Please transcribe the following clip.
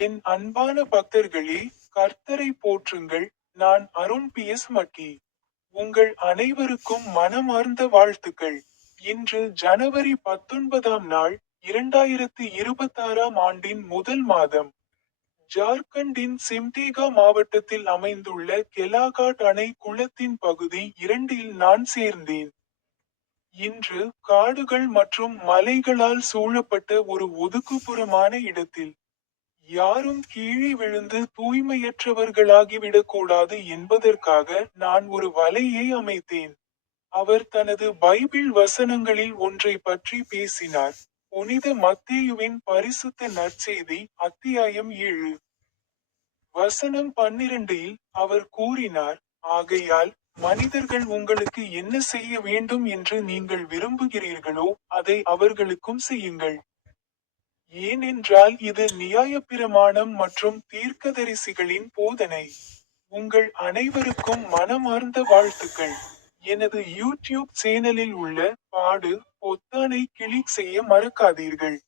என் அன்பான பக்தர்களே கர்த்தரை போற்றுங்கள். நான் அருண் பி. எஸ். மக்கி. உங்கள் அனைவருக்கும் மனமார்ந்த வாழ்த்துக்கள். இன்று ஜனவரி பத்தொன்பதாம் நாள் இரண்டாயிரத்து இருபத்தாறாம் ஆண்டின் முதல் மாதம். ஜார்க்கண்டின் சிம்டேகா மாவட்டத்தில் அமைந்துள்ள கெலாகாட் அணை குளத்தின் பகுதி இரண்டில் நான் சேர்ந்தேன். இன்று காடுகள் மற்றும் மலைகளால் சூழப்பட்ட ஒரு ஒதுக்குப்புறமான இடத்தில் யாரும் கீழே விழுந்து தூய்மையற்றவர்களாகிவிடக்கூடாது என்பதற்காக நான் ஒரு வலையை அமைத்தேன். அவர் தனது பைபிள் வசனங்களில் ஒன்றை பற்றி பேசினார். புனித மத்தேயுவின் பரிசுத்த நற்செய்தி அத்தியாயம் ஏழு. வசனம் பன்னிரண்டில் அவர் கூறினார் ஆகையால் மனிதர்கள் உங்களுக்கு என்ன செய்ய வேண்டும் என்று நீங்கள் விரும்புகிறீர்களோ அதை அவர்களுக்கும் செய்யுங்கள். ஏனென்றால் இது நியாயப்பிரமாணம் மற்றும் தீர்க்கதரிசிகளின் போதனை. உங்கள் அனைவருக்கும் மனமார்ந்த வாழ்த்துக்கள். எனது யூடியூப் சேனலில் உள்ள பாடு பொத்தானை கிளிக் செய்ய மறக்காதீர்கள்.